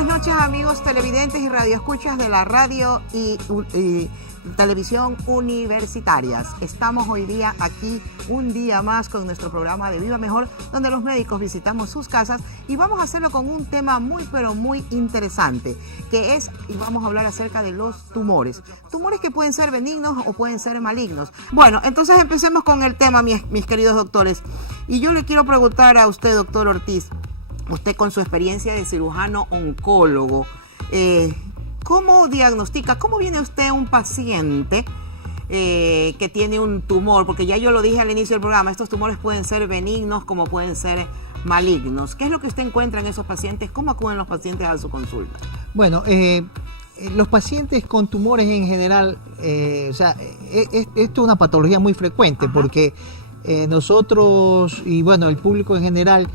buenas noches, amigos televidentes y radioescuchas de la radio y televisión universitarias. Estamos hoy día aquí un día más con nuestro programa de Viva Mejor, donde los médicos visitamos sus casas y vamos a hacerlo con un tema muy pero muy interesante, que es, y vamos a hablar acerca de los tumores. Tumores que pueden ser benignos o pueden ser malignos. Bueno, entonces empecemos con el tema, mis queridos doctores. Y yo le quiero preguntar a usted, doctor Ortiz, usted con su experiencia de cirujano oncólogo, ¿cómo diagnostica, cómo viene usted a un paciente que tiene un tumor? Porque ya yo lo dije al inicio del programa, estos tumores pueden ser benignos como pueden ser malignos. ¿Qué es lo que usted encuentra en esos pacientes? ¿Cómo acuden los pacientes a su consulta? Bueno, los pacientes con tumores en general, esto es una patología muy frecuente. Ajá. Porque nosotros y bueno, el público en general,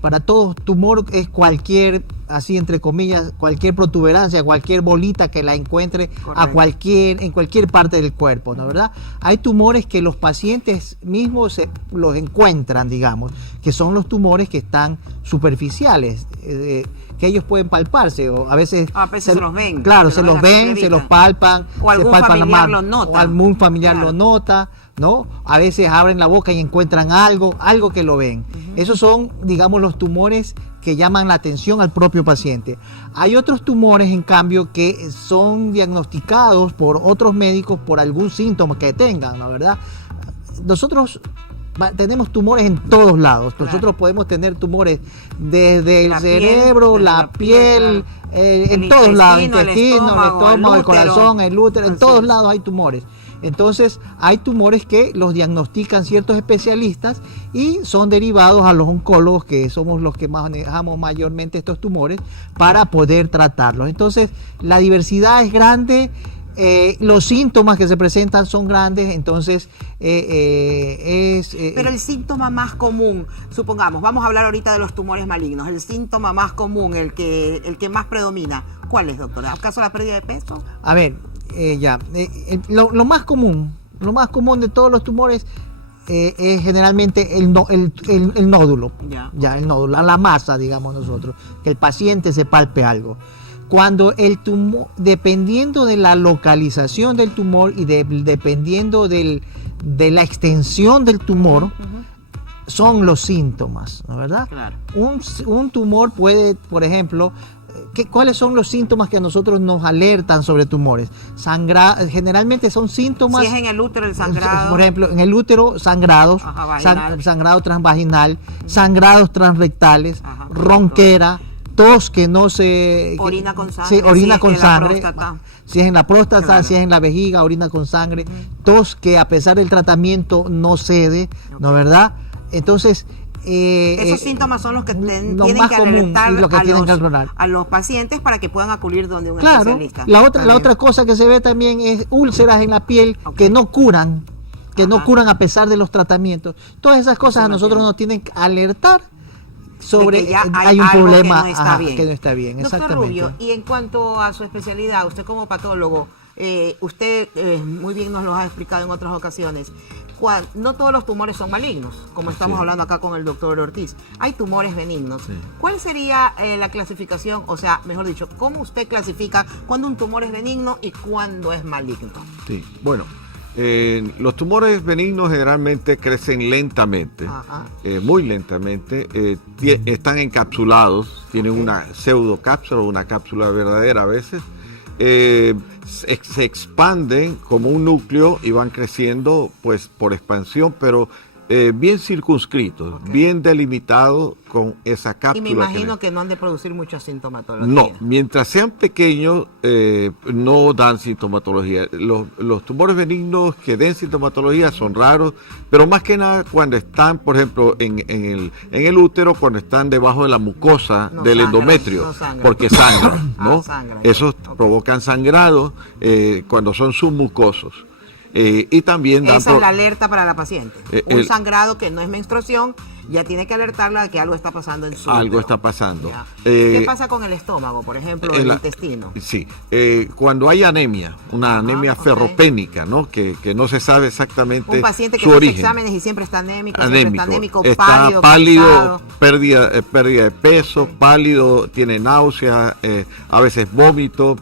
para todos, tumor es cualquier, así entre comillas, cualquier protuberancia, cualquier bolita que la encuentre en cualquier parte del cuerpo, ¿no? ¿Verdad? Hay tumores que los pacientes mismos los encuentran, digamos, que son los tumores que están superficiales, que ellos pueden palparse, o a veces se los ven. Claro, se los ven, se los palpan, o algún familiar lo nota. O algún familiar lo nota, ¿no? A veces abren la boca y encuentran algo que lo ven. Esos son, digamos, los tumores que llaman la atención al propio paciente. Hay otros tumores, en cambio, que son diagnosticados por otros médicos por algún síntoma que tengan, ¿no? ¿Verdad? Nosotros tenemos tumores en todos lados. Nosotros podemos tener tumores desde el cerebro, la piel, en todos lados, intestino, el estómago, el corazón, el útero, en todos lados hay tumores. Entonces hay tumores que los diagnostican ciertos especialistas y son derivados a los oncólogos, que somos los que manejamos mayormente estos tumores, para poder tratarlos. Entonces la diversidad es grande, los síntomas que se presentan son grandes, entonces pero el síntoma más común, supongamos, vamos a hablar ahorita de los tumores malignos, el síntoma más común, el que más predomina, ¿cuál es, doctora? ¿Acaso la pérdida de peso? A ver, lo más común de todos los tumores es generalmente el nódulo, el nódulo, la masa, digamos nosotros, que el paciente se palpe algo. Cuando el tumor, dependiendo de la localización del tumor y dependiendo de la extensión del tumor, son los síntomas, ¿no? ¿Verdad? Claro. Un tumor puede, por ejemplo, ¿cuáles son los síntomas que a nosotros nos alertan sobre tumores? Generalmente son síntomas. Si es en el útero, el sangrado. Por ejemplo, en el útero, sangrados, sangrado transvaginal, sangrados transrectales, ronquera, tos que no se... Orina con sangre. Orina con sangre. Si es en la próstata, claro. Si es en la vejiga, orina con sangre. Tos que a pesar del tratamiento no cede, ¿no? ¿Verdad? Entonces... esos síntomas son los que tienen que alertar a los pacientes para que puedan acudir donde un especialista. La otra cosa que se ve también es úlceras en la piel que no curan, a pesar de los tratamientos. Todas esas cosas a nosotros nos tienen que alertar sobre que hay un problema que no está bien. Doctor Rubio, y en cuanto a su especialidad, usted como patólogo, usted muy bien nos lo ha explicado en otras ocasiones, no todos los tumores son malignos, como estamos hablando acá con el doctor Ortiz. Hay tumores benignos. Sí. ¿Cuál sería la clasificación, o sea, mejor dicho, cómo usted clasifica cuando un tumor es benigno y cuándo es maligno? Sí, bueno, los tumores benignos generalmente crecen lentamente, muy lentamente, están encapsulados, tienen una pseudocápsula o una cápsula verdadera a veces. Se expanden como un núcleo y van creciendo pues por expansión, pero bien circunscritos, bien delimitados con esa cápsula. Y me imagino que no han de producir mucha sintomatología. No, mientras sean pequeños no dan sintomatología. Los tumores benignos que den sintomatología son raros, pero más que nada cuando están, por ejemplo, en el útero, cuando están debajo de la mucosa del endometrio, porque sangran, ¿no? Esos provocan sangrado cuando son submucosos. Y también esa es la alerta para la paciente. Un sangrado que no es menstruación ya tiene que alertarla de que algo está pasando en su Algo útero. está pasando. ¿Qué pasa con el estómago, por ejemplo, el intestino? Sí, cuando hay anemia, una anemia ferropénica, ¿no? Que no se sabe exactamente un paciente que su hace origen. exámenes y siempre está anémico, está pálido, pérdida de peso, pálido, tiene náusea, a veces vómito,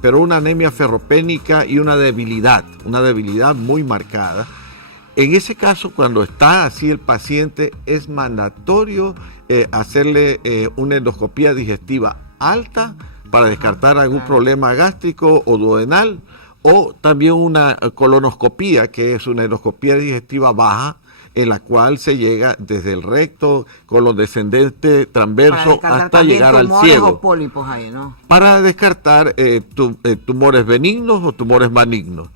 pero una anemia ferropénica y una debilidad muy marcada. En ese caso, cuando está así el paciente, es mandatorio hacerle una endoscopía digestiva alta para descartar algún problema gástrico o duodenal, o también una colonoscopía, que es una endoscopía digestiva baja, en la cual se llega desde el recto, colon descendente, transverso, hasta llegar al ciego. O pólipos ahí, ¿no? Para descartar tumores benignos o tumores malignos.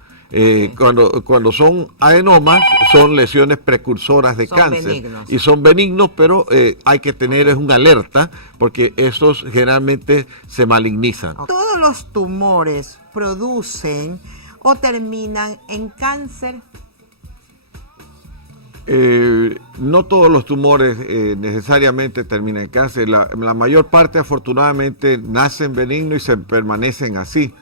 Cuando son adenomas, son lesiones precursoras de cáncer. Benignos. Y son benignos, pero hay que tener una alerta, porque estos generalmente se malignizan. ¿Todos los tumores producen o terminan en cáncer? No todos los tumores necesariamente terminan en cáncer. La mayor parte, afortunadamente, nacen benignos y se permanecen así.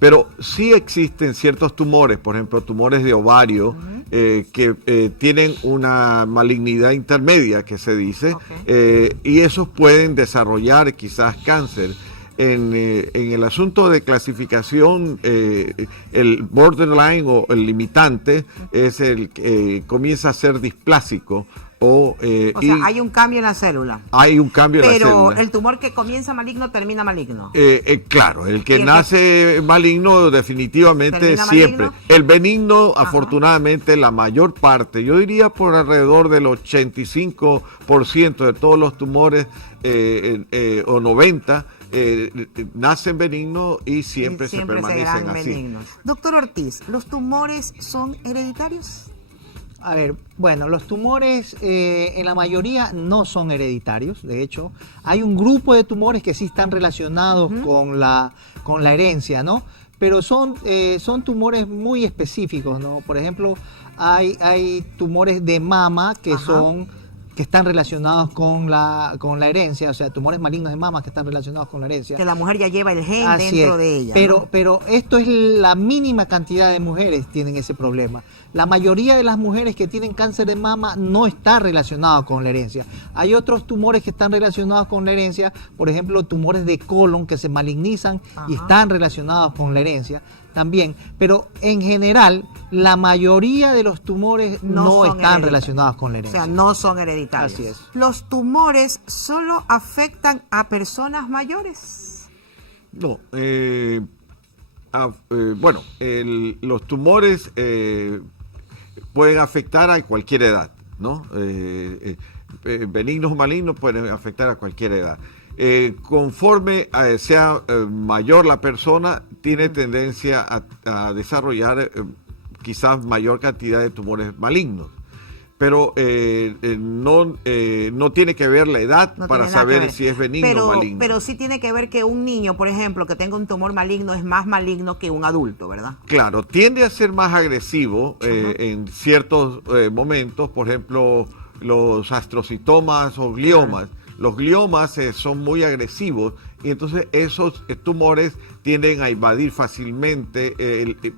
Pero sí existen ciertos tumores, por ejemplo, tumores de ovario, que tienen una malignidad intermedia, que se dice, y esos pueden desarrollar quizás cáncer. En el asunto de clasificación, el borderline o el limitante es el que comienza a ser displásico. O sea, hay un cambio en la célula. Hay un cambio en la célula. Pero el tumor que comienza maligno termina maligno. Claro, el que nace maligno definitivamente siempre. Maligno. El benigno, afortunadamente, la mayor parte, yo diría por alrededor del 85% de todos los tumores, o 90%, nacen benignos y siempre se permanecen así. Benignos. Doctor Ortiz, ¿los tumores son hereditarios? A ver, bueno, los tumores en la mayoría no son hereditarios. De hecho, hay un grupo de tumores que sí están relacionados con la herencia, ¿no? Pero son tumores muy específicos, ¿no? Por ejemplo, hay tumores de mama que están relacionados con la herencia, o sea, tumores malignos de mama que están relacionados con la herencia. Que la mujer ya lleva el gen dentro de ella. Pero esto es la mínima cantidad de mujeres tienen ese problema. La mayoría de las mujeres que tienen cáncer de mama no está relacionado con la herencia. Hay otros tumores que están relacionados con la herencia, por ejemplo, tumores de colon que se malignizan y están relacionados con la herencia también, pero en general la mayoría de los tumores no están relacionados con la herencia. O sea, no son hereditarios. Así es. ¿Los tumores solo afectan a personas mayores? No, bueno, los tumores pueden afectar a cualquier edad, ¿no? Benignos o malignos pueden afectar a cualquier edad. Conforme sea mayor la persona, tiene tendencia a desarrollar quizás mayor cantidad de tumores malignos. Pero no tiene que ver la edad para saber si es benigno o maligno. Pero sí tiene que ver que un niño, por ejemplo, que tenga un tumor maligno es más maligno que un adulto, ¿verdad? Claro, tiende a ser más agresivo en ciertos momentos, por ejemplo, los astrocitomas o gliomas. Los gliomas son muy agresivos y entonces esos tumores tienden a invadir fácilmente,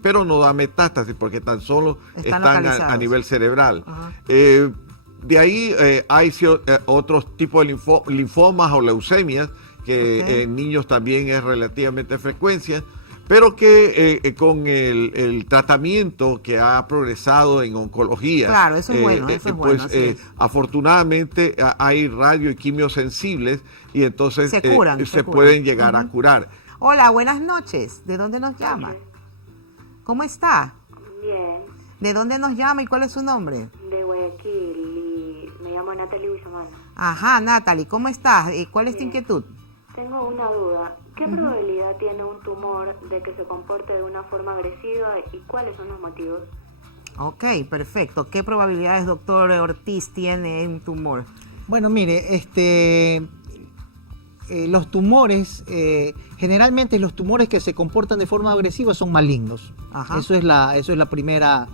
pero no da metástasis porque tan solo están a nivel cerebral. De ahí hay otros tipos de linfomas o leucemias que en niños también es relativamente frecuencia, pero que con el tratamiento que ha progresado en oncología, claro, eso es bueno, afortunadamente hay radio y quimiosensibles y entonces se pueden llegar a curar. Hola, buenas noches. ¿De dónde nos llama? ¿Cómo está? Bien. ¿De dónde nos llama y cuál es su nombre? De Guayaquil y me llamo Natalie Huizamana. Ajá, Natalie, ¿cómo estás? ¿Y cuál es tu inquietud? Tengo una duda. ¿Qué probabilidad tiene un tumor de que se comporte de una forma agresiva y cuáles son los motivos? Ok, perfecto. ¿Qué probabilidades, doctor Ortiz, tiene un tumor? Bueno, mire, los tumores, generalmente los tumores que se comportan de forma agresiva son malignos. Eso es la primera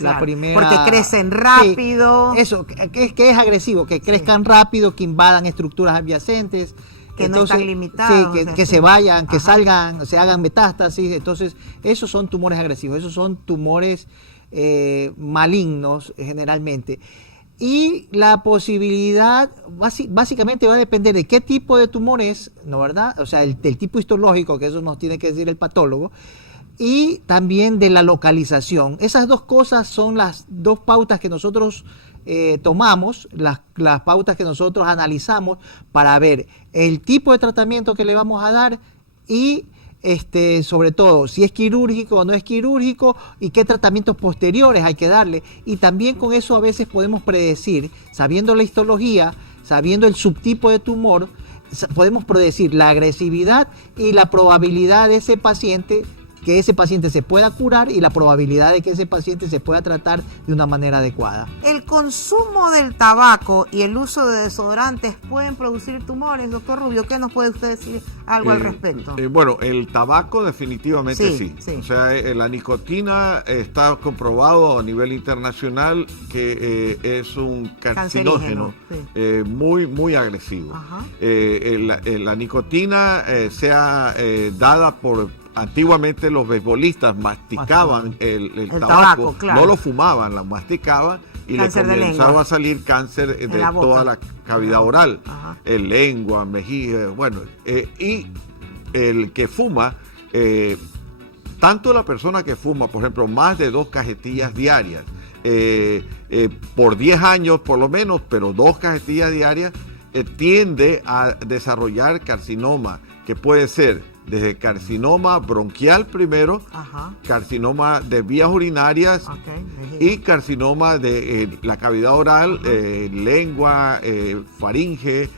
La Claro, primera, porque crecen rápido. Sí, eso, que es agresivo, que crezcan rápido, que invadan estructuras adyacentes. Que no Entonces, están limitados. Sí, o sea, que sí. se vayan, que Ajá. salgan, se hagan metástasis. Entonces, esos son tumores agresivos, esos son tumores malignos generalmente. Y la posibilidad básicamente va a depender de qué tipo de tumor es, ¿no verdad? O sea, del tipo histológico, que eso nos tiene que decir el patólogo, y también de la localización. Esas dos cosas son las dos pautas que nosotros tomamos, las pautas que nosotros analizamos para ver el tipo de tratamiento que le vamos a dar y sobre todo si es quirúrgico o no es quirúrgico y qué tratamientos posteriores hay que darle. Y también con eso a veces podemos predecir, sabiendo la histología, sabiendo el subtipo de tumor, podemos predecir la agresividad y la probabilidad de que ese paciente se pueda curar y la probabilidad de que ese paciente se pueda tratar de una manera adecuada. ¿El consumo del tabaco y el uso de desodorantes pueden producir tumores, doctor Rubio? ¿Qué nos puede usted decir algo al respecto? Bueno, el tabaco definitivamente sí. Sí. O sea, la nicotina está comprobado a nivel internacional que es un carcinógeno muy, muy agresivo. La nicotina sea dada por... Antiguamente los beisbolistas masticaban el tabaco, claro. no lo fumaban, lo masticaban y Cáncer le de comenzaba a salir cáncer de toda la cavidad oral, lengua, mejilla, bueno, y el que fuma, tanto la persona que fuma, por ejemplo, más de 2 cajetillas diarias, por 10 años por lo menos, pero 2 cajetillas diarias, tiende a desarrollar carcinoma, que puede ser desde carcinoma bronquial primero, carcinoma de vías urinarias y carcinoma de la cavidad oral, lengua, faringe,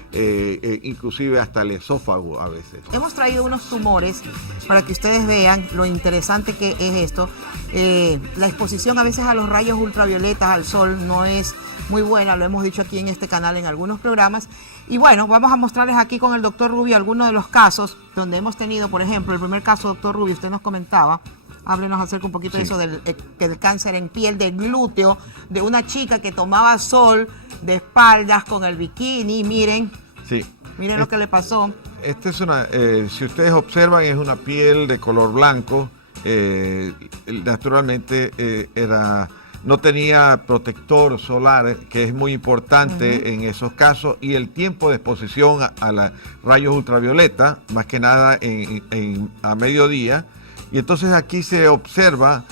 inclusive hasta el esófago a veces. Hemos traído unos tumores para que ustedes vean lo interesante que es esto. La exposición a veces a los rayos ultravioletas, al sol, no es muy buena, lo hemos dicho aquí en este canal en algunos programas. Y bueno, vamos a mostrarles aquí con el doctor Rubio algunos de los casos donde hemos tenido, por ejemplo, el primer caso, doctor Rubio, usted nos comentaba, háblenos acerca un poquito de eso, del cáncer en piel de glúteo, de una chica que tomaba sol de espaldas con el bikini, miren lo que le pasó. Esta es una, si ustedes observan, es una piel de color blanco, naturalmente no tenía protector solar, que es muy importante en esos casos, y el tiempo de exposición a los rayos ultravioleta, más que nada a mediodía. Y entonces aquí se observa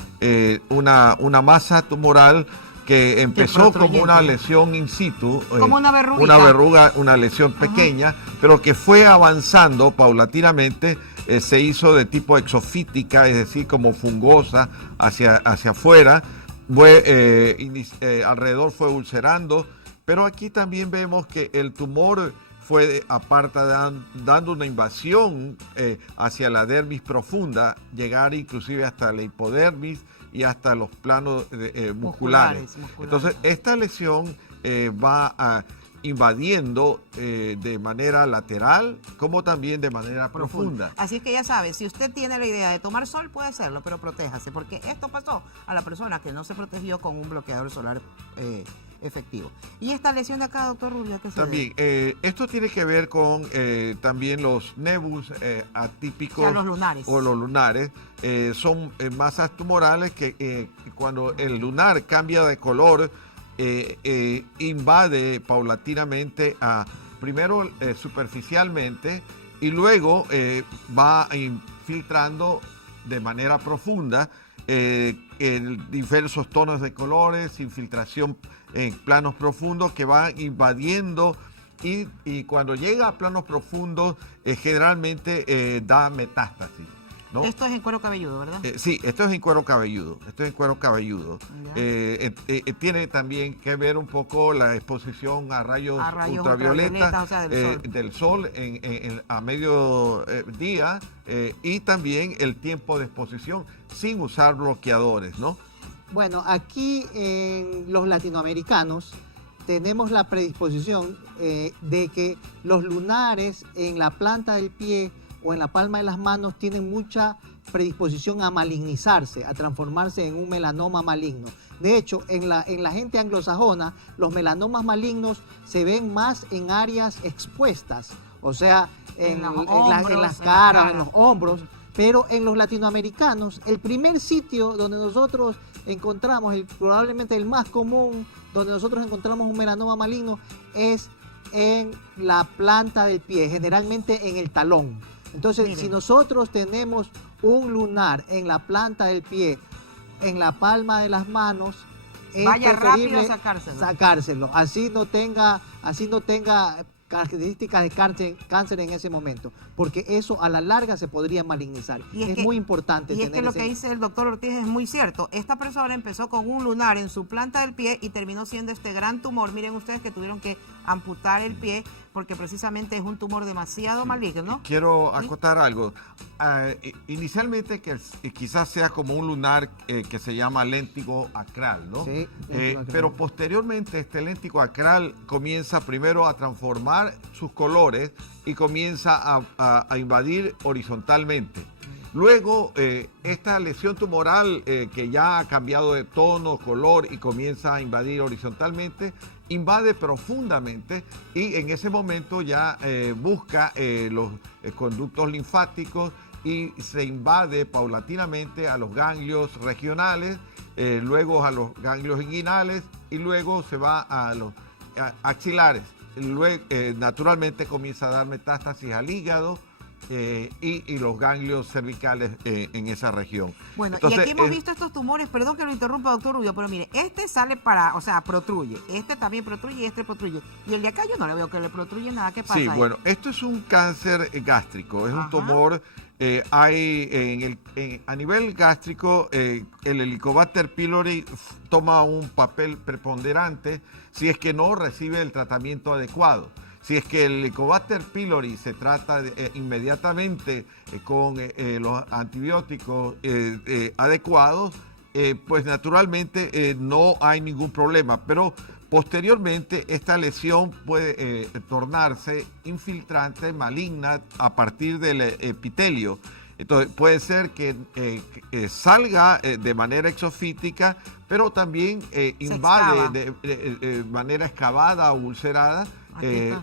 una masa tumoral que empezó como una lesión in situ, como una verruga, una lesión pequeña, pero que fue avanzando paulatinamente. Se hizo de tipo exofítica, es decir, como fungosa hacia afuera. Alrededor fue ulcerando, pero aquí también vemos que el tumor fue aparte dando una invasión hacia la dermis profunda, llegar inclusive hasta la hipodermis y hasta los planos musculares. Entonces esta lesión va invadiendo de manera lateral como también de manera profunda. Así es que ya sabe, si usted tiene la idea de tomar sol, puede hacerlo, pero protéjase, porque esto pasó a la persona que no se protegió con un bloqueador solar efectivo. ¿Y esta lesión de acá, doctor Rubio, qué se también esto tiene que ver con también los nevus atípicos, o sea, los lunares. O los lunares. Son masas tumorales que cuando el lunar cambia de color, invade paulatinamente primero superficialmente y luego va infiltrando de manera profunda diversos tonos de colores, infiltración en planos profundos que van invadiendo y cuando llega a planos profundos generalmente da metástasis, ¿no? Esto es en cuero cabelludo, ¿verdad? Sí, esto es en cuero cabelludo. Tiene también que ver un poco la exposición a rayos ultravioleta, o sea, del sol a mediodía y también el tiempo de exposición sin usar bloqueadores, ¿no? Bueno, aquí en los latinoamericanos tenemos la predisposición de que los lunares en la planta del pie o en la palma de las manos tienen mucha predisposición a malignizarse, a transformarse en un melanoma maligno. De hecho, en la gente anglosajona, los melanomas malignos se ven más en áreas expuestas, o sea, en las caras, en los hombros, pero en los latinoamericanos, el primer sitio donde nosotros encontramos, probablemente el más común, donde nosotros encontramos un melanoma maligno, es en la planta del pie, generalmente en el talón. Entonces, miren, si nosotros tenemos un lunar en la planta del pie, en la palma de las manos, vaya rápido a sacárselo. Así no tenga características de cáncer en ese momento, porque eso a la larga se podría malignizar. Es muy importante. Y es que lo que dice el doctor Ortiz es muy cierto. Esta persona empezó con un lunar en su planta del pie y terminó siendo este gran tumor. Miren ustedes que tuvieron que amputar el pie porque precisamente es un tumor demasiado maligno. Quiero acotar algo. Inicialmente que quizás sea como un lunar que se llama léntigo acral, ¿no? Sí, pero posteriormente este léntigo acral comienza primero a transformar sus colores y comienza a invadir horizontalmente. Luego, esta lesión tumoral que ya ha cambiado de tono, color y comienza a invadir horizontalmente, invade profundamente y en ese momento ya busca los conductos linfáticos y se invade paulatinamente a los ganglios regionales, luego a los ganglios inguinales y luego se va a los axilares. Luego, naturalmente comienza a dar metástasis al hígado y los ganglios cervicales en esa región. Bueno, entonces, y aquí hemos visto estos tumores, perdón que lo interrumpa, doctor Rubio, pero mire, este sale protruye, este también protruye y este protruye. Y el de acá yo no le veo que le protruye nada. ¿Qué pasa ahí? Bueno, esto es un cáncer gástrico, es un tumor. A nivel gástrico, el Helicobacter pylori toma un papel preponderante si es que no recibe el tratamiento adecuado. Si es que el Helicobacter pylori se trata inmediatamente con los antibióticos adecuados, pues naturalmente no hay ningún problema. Pero posteriormente esta lesión puede tornarse infiltrante, maligna a partir del epitelio. Entonces puede ser que salga de manera exofítica, pero también invade de manera excavada o ulcerada,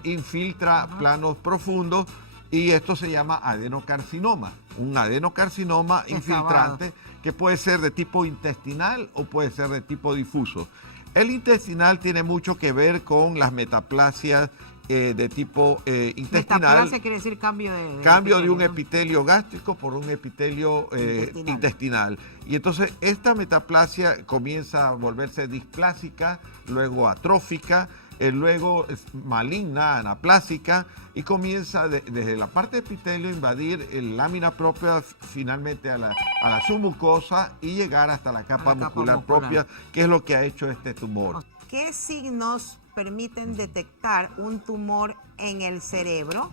infiltra planos profundos y esto se llama adenocarcinoma. Un adenocarcinoma infiltrante que puede ser de tipo intestinal o puede ser de tipo difuso. El intestinal tiene mucho que ver con las metaplasias de tipo intestinal. Metaplasia quiere decir cambio de un epitelio gástrico por un epitelio intestinal. Y entonces esta metaplasia comienza a volverse displásica, luego atrófica, luego es maligna, anaplásica, y comienza desde la parte del epitelio a invadir la lámina propia, finalmente a la submucosa y llegar hasta la capa muscular propia, que es lo que ha hecho este tumor. ¿Qué signos permiten detectar un tumor en el cerebro?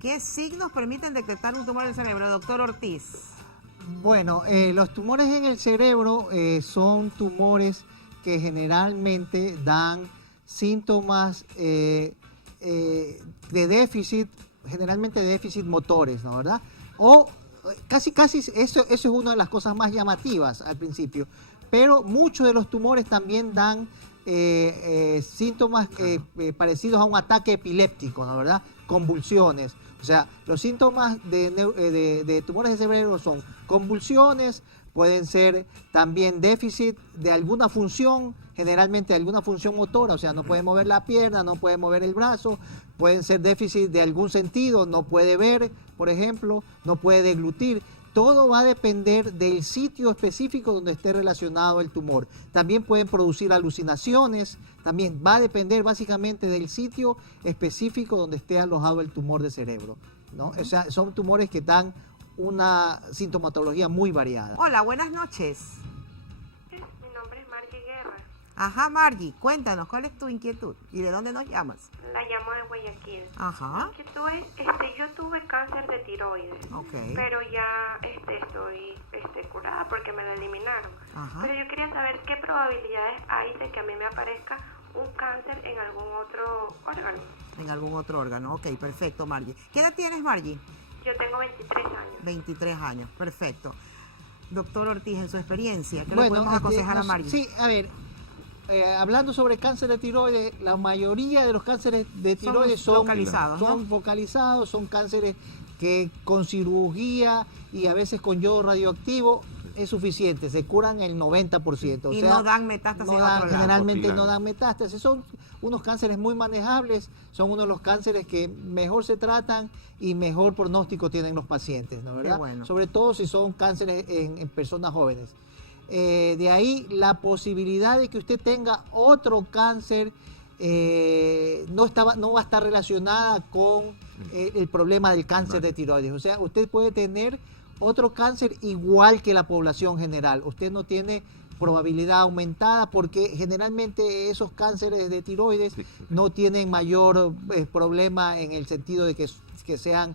¿Qué signos permiten detectar un tumor en el cerebro, doctor Ortiz? Bueno, los tumores en el cerebro son tumores que generalmente dan síntomas de déficit, generalmente déficit motores, ¿no? ¿Verdad? O casi eso es una de las cosas más llamativas al principio, pero muchos de los tumores también dan síntomas parecidos a un ataque epiléptico, ¿no? ¿Verdad? Convulsiones. O sea, los síntomas de tumores de cerebro son convulsiones, pueden ser también déficit de alguna función, generalmente alguna función motora, o sea, no puede mover la pierna, no puede mover el brazo, pueden ser déficit de algún sentido, no puede ver, por ejemplo, no puede deglutir. Todo va a depender del sitio específico donde esté relacionado el tumor. También pueden producir alucinaciones, también va a depender básicamente del sitio específico donde esté alojado el tumor de cerebro, ¿no? O sea, son tumores que dan una sintomatología muy variada. Hola, buenas noches. Mi nombre es Margie Guerra. Ajá, Margie, cuéntanos, ¿cuál es tu inquietud? ¿Y de dónde nos llamas? La llamo de Guayaquil. Ajá. Mi inquietud es, yo tuve cáncer de tiroides, pero ya estoy curada porque me la eliminaron. Ajá. Pero yo quería saber qué probabilidades hay de que a mí me aparezca un cáncer en algún otro órgano. En algún otro órgano, ok, perfecto, Margie. ¿Qué edad tienes, Margie? Yo tengo 23 años. 23 años, perfecto. Doctor Ortiz, en su experiencia, ¿qué le Bueno, podemos aconsejar a María? sí, a ver, hablando sobre cáncer de tiroides, la mayoría de los cánceres de tiroides son localizados, ¿no? son focalizados, son cánceres que con cirugía y a veces con yodo radioactivo es suficiente, se curan el 90%. Y no dan metástasis a otro lado. Generalmente no dan metástasis, son unos cánceres muy manejables, son uno de los cánceres que mejor se tratan y mejor pronóstico tienen los pacientes, ¿no? ¿Verdad? Bueno. Sobre todo si son cánceres en personas jóvenes. De ahí la posibilidad de que usted tenga otro cáncer no va a estar relacionada con el problema del cáncer de tiroides. O sea, usted puede tener otro cáncer igual que la población general. Usted no tiene probabilidad aumentada porque generalmente esos cánceres de tiroides no tienen mayor problema en el sentido de que sean,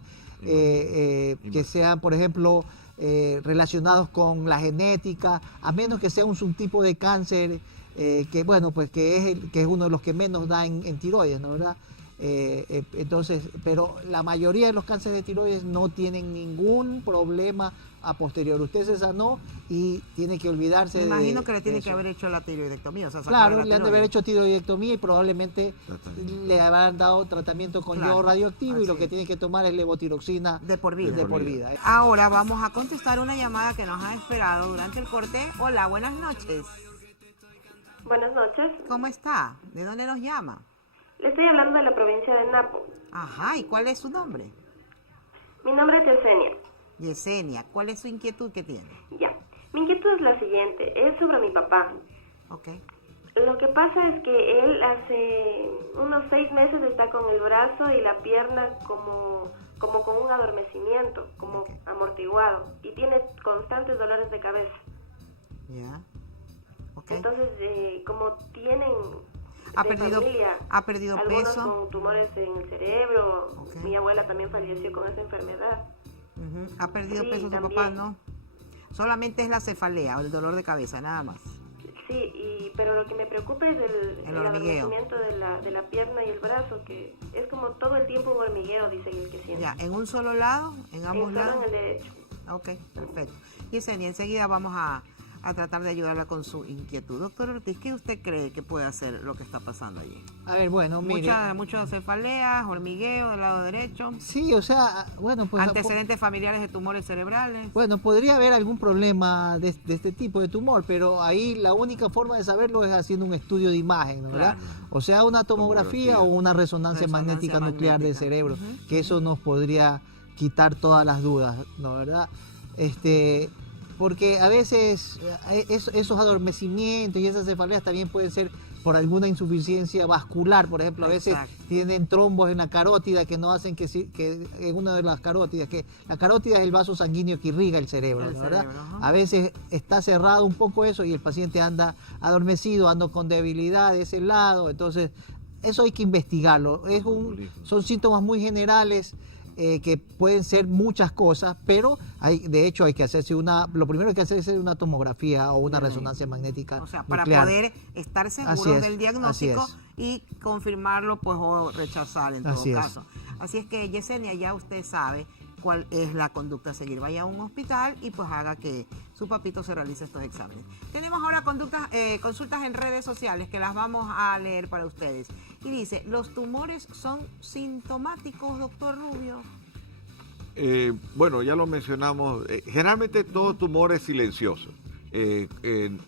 por ejemplo, relacionados con la genética, a menos que sea un subtipo de cáncer que bueno, pues que es uno de los que menos da en tiroides, ¿no? ¿Verdad? Entonces, pero la mayoría de los cánceres de tiroides no tienen ningún problema a posterior. Usted se sanó y tiene que olvidarse Me imagino que le tiene de que eso. haber hecho la tiroidectomía, o sea, Claro, le han de haber hecho tiroidectomía y probablemente le habrán dado tratamiento con yodo radioactivo y lo que tiene que tomar es levotiroxina de por vida. De por vida. Ahora vamos a contestar una llamada que nos ha esperado durante el corte. Hola, buenas noches. Buenas noches. ¿Cómo está? ¿De dónde nos llama? Le estoy hablando de la provincia de Napo. Ajá, ¿y cuál es su nombre? Mi nombre es Yesenia. Yesenia, ¿cuál es su inquietud que tiene? Ya. Mi inquietud es la siguiente. Es sobre mi papá. Ok. Lo que pasa es que él hace unos 6 meses está con el brazo y la pierna como con un adormecimiento, como amortiguado. Y tiene constantes dolores de cabeza. Ya. Ok. Entonces, como tienen... ¿Ha perdido algunos peso? con tumores en el cerebro. Okay. Mi abuela también falleció con esa enfermedad. ¿Ha perdido Sí, peso su también. papá? No. Solamente es la cefalea o el dolor de cabeza, nada más. Sí, pero lo que me preocupa es el hormigueo. adormecimiento de la pierna y el brazo, que es como todo el tiempo un hormigueo, dice el que siente. Ya, ¿en un solo lado? ¿En ambos Solo lados? en el derecho. Ok, perfecto. Yesenia, enseguida vamos a tratar de ayudarla con su inquietud. Doctor Ortiz, ¿qué usted cree que puede hacer lo que está pasando allí? A ver, bueno, mire. Muchas cefaleas, hormigueo del lado derecho. Sí, o sea, bueno, pues... Antecedentes familiares de tumores cerebrales. Bueno, podría haber algún problema de este tipo de tumor, pero ahí la única forma de saberlo es haciendo un estudio de imagen, ¿no? ¿Verdad? Claro. O sea, una tomografía o una resonancia magnética nuclear del cerebro, que eso nos podría quitar todas las dudas, ¿no? ¿Verdad? Porque a veces esos adormecimientos y esas cefaleas también pueden ser por alguna insuficiencia vascular, por ejemplo, a veces tienen trombos en la carótida que no hacen que en una de las carótidas, que la carótida es el vaso sanguíneo que irriga el cerebro, ¿verdad? A veces está cerrado un poco eso y el paciente anda adormecido, anda con debilidad de ese lado, entonces eso hay que investigarlo. Son síntomas muy generales. Que pueden ser muchas cosas, pero de hecho hay que hacerse lo primero que hay que hacer es una tomografía o una resonancia magnética. O sea, para nuclear. poder estar seguros del diagnóstico y confirmarlo, pues, o rechazar en todo caso. Así es que, Yesenia, ya usted sabe cuál es la conducta a seguir. Vaya a un hospital y pues haga que su papito se realice estos exámenes. Tenemos ahora consultas en redes sociales que las vamos a leer para ustedes. Y dice, ¿los tumores son sintomáticos, doctor Rubio? Bueno, ya lo mencionamos. Generalmente todo tumor es silencioso.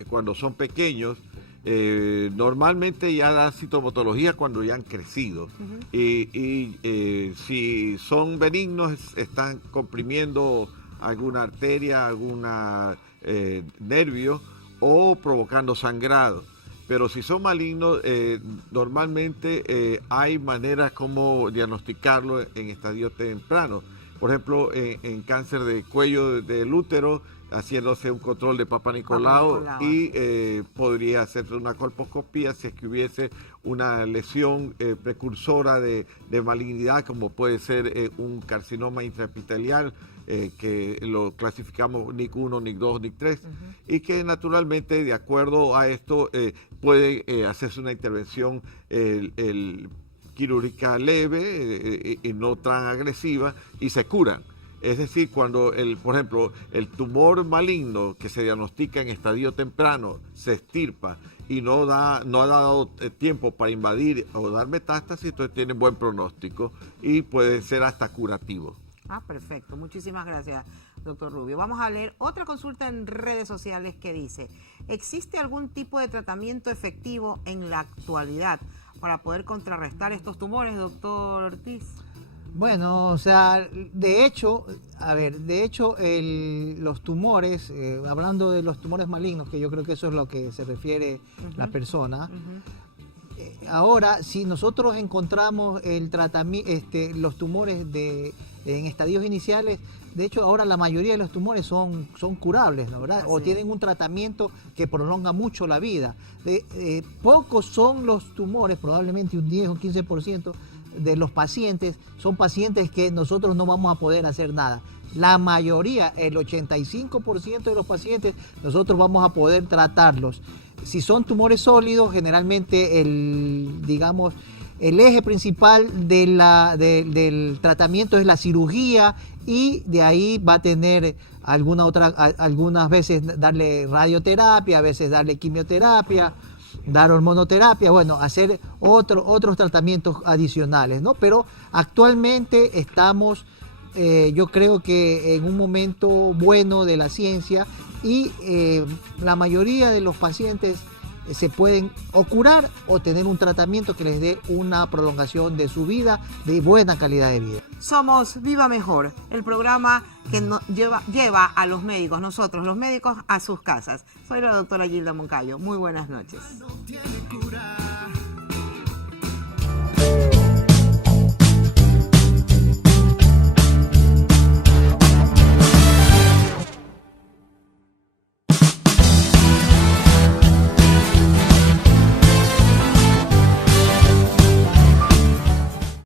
Cuando son pequeños, normalmente ya da sintomatología cuando ya han crecido. Si son benignos, están comprimiendo alguna arteria, alguna nervio o provocando sangrado. Pero si son malignos, normalmente hay maneras como diagnosticarlo en estadios tempranos. Por ejemplo, en cáncer de cuello del útero, haciéndose un control de Papa Nicolau y podría hacerse una colposcopía si es que hubiese una lesión precursora de malignidad, como puede ser un carcinoma intraepitelial, que lo clasificamos NIC1, NIC2, NIC3, y que naturalmente, de acuerdo a esto, puede hacerse una intervención quirúrgica leve y no tan agresiva y se curan. Es decir, cuando, por ejemplo, el tumor maligno que se diagnostica en estadio temprano se extirpa y no ha dado tiempo para invadir o dar metástasis, entonces tiene buen pronóstico y puede ser hasta curativo. Ah, perfecto. Muchísimas gracias, doctor Rubio. Vamos a leer otra consulta en redes sociales que dice: ¿existe algún tipo de tratamiento efectivo en la actualidad para poder contrarrestar estos tumores, doctor Ortiz? Bueno, o sea, de hecho, los tumores, hablando de los tumores malignos, que yo creo que eso es lo que se refiere la persona. Ahora, si nosotros encontramos el los tumores en estadios iniciales, de hecho ahora la mayoría de los tumores son curables, ¿no, verdad? O tienen un tratamiento que prolonga mucho la vida. Pocos son los tumores, probablemente un 10 o 15% de los pacientes, son pacientes que nosotros no vamos a poder hacer nada. La mayoría, el 85% de los pacientes, nosotros vamos a poder tratarlos. Si son tumores sólidos, generalmente el eje principal del tratamiento es la cirugía, y de ahí va a tener algunas veces darle radioterapia, a veces darle quimioterapia, dar hormonoterapia, bueno, hacer otros tratamientos adicionales, ¿no? Pero actualmente estamos, yo creo que en un momento bueno de la ciencia, y la mayoría de los pacientes se pueden o curar o tener un tratamiento que les dé una prolongación de su vida, de buena calidad de vida. Somos Viva Mejor, el programa que lleva a los médicos, nosotros los médicos, a sus casas. Soy la doctora Gilda Moncayo. Muy buenas noches.